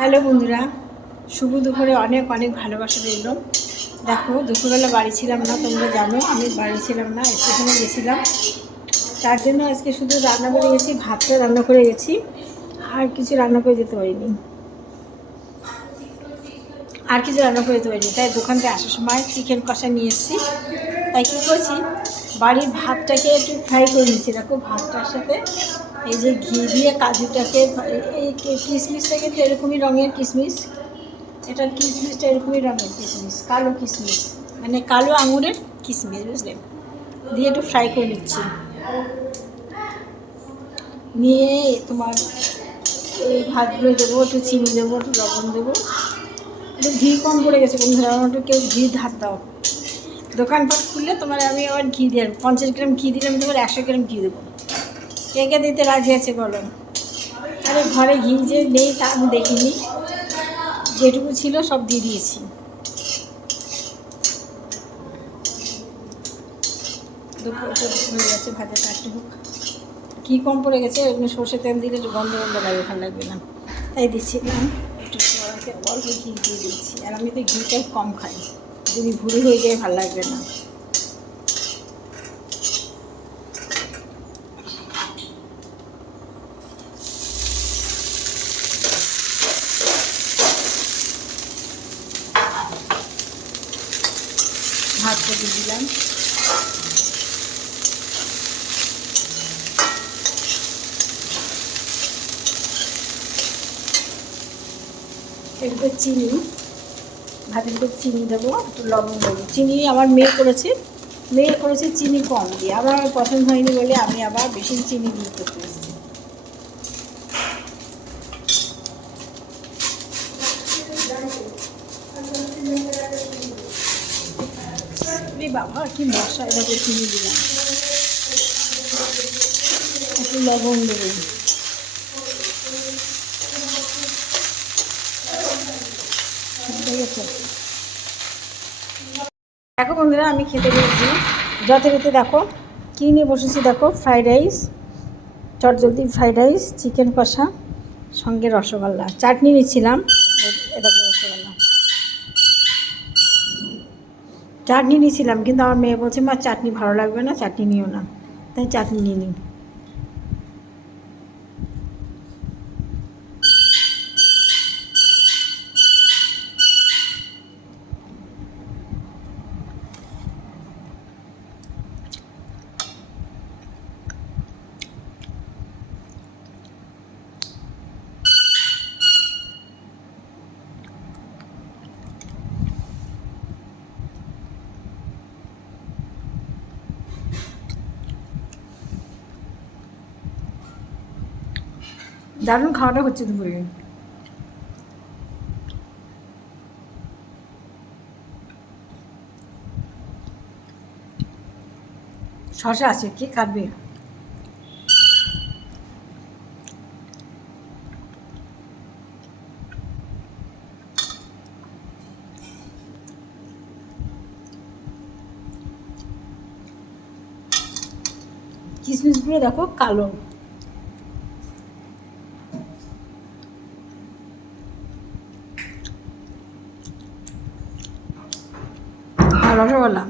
Hello বন্ধুরা, শুভ দুপুরে অনেক অনেক ভালোবাসা রইল। দেখো, দুপুরবেলা বাড়ি ছিলাম না, তোমরা জানো আমি বাড়ি ছিলাম না, স্টেশনে গেছিলাম। তার জন্য আজকে শুধু রান্না করে গেছি, ভাতটা রান্না করে গেছি, আর কিছু রান্না করে যেতে পারিনি। তাই দোকান থেকে আসার সময় চিকেন কষা নিয়ে এসেছি। তাই কী করছি, বাড়ির ভাতটাকে একটু ফ্রাই করে নিচ্ছি। দেখো, ভাতটার সাথে এই যে ঘি দিয়ে কাজুটাকে, এই কিশমিশটা কিন্তু এরকমই রঙের কিশমিশ, এটা কিশমিশটা এরকমই রঙের কিশমিশ, কালো কিশমিশ, মানে কালো আঙুরের কিশমিশ, বুঝলে, দিয়ে একটু ফ্রাই করে নিচ্ছি। নিয়ে তোমার এই ভাতগুলো দেবো, একটু চিনি দেবো, একটু লবণ দেবো। একটু ঘি কম পড়ে গেছে বন্ধুরা, আমার একটু কেউ ঘি ধার দাও। দোকানপাট খুললে তোমার আমি আবার ঘি দিয়ে 50 গ্রাম ঘি দিলাম, তোমার 100 গ্রাম ঘি দেবো। কে কে দিতে রাজি আছে বলো? আরে ঘরে ঘি যে নেই তা আমি দেখিনি, যেটুকু ছিল সব দিয়ে দিয়েছি। হয়ে গেছে, ভাজাটা একটু হোক। ঘি কম পড়ে গেছে, এমনি সর্ষে তেল দিলে গন্ধ গন্ধ লাগবে, ভালো লাগবে না, তাই দিচ্ছিলাম একটু অল্প ঘি দিয়ে দিচ্ছি। আর আমি তো ঘিটাই কম খাই, যদি ভুড়ি হয়ে যায় ভালো লাগবে না। ভাতটা দিয়ে দিলাম, একটু চিনি, ভাতের ভিতরে চিনি দেবো, একটু লবণ দেবো। চিনি আমার মেয়ে করেছে চিনি কম দিয়ে, আমার পছন্দ হয়নি বলে আমি আবার বেশি চিনি দিয়ে করতে এসেছি। বাবা কি মশলা, এটাকে চিনি দিলাম, একটু লবণ দেবো। দেখো বন্ধুরা, আমি খেতে বসেছি যথারীতি। দেখো কী নিয়ে বসেছি, দেখো ফ্রাইড রাইস, চটজলদি ফ্রাইড রাইস, চিকেন কষা, সঙ্গে রসগোল্লা, চাটনি নিচ্ছিলাম। দেখো রসগোল্লা, চাটনি নিয়েছিলাম, কিন্তু আমার মেয়ে বলছে মা চাটনি ভালো লাগবে না, চাটনি নিও না, তাই চাটনি নিয়ে নিই। দারুণ খাওয়াটা হচ্ছে দুপুরে। শশা আছে, কে কাটবে? কিশমিশগুলো দেখো কালো, আর রসগোল্লা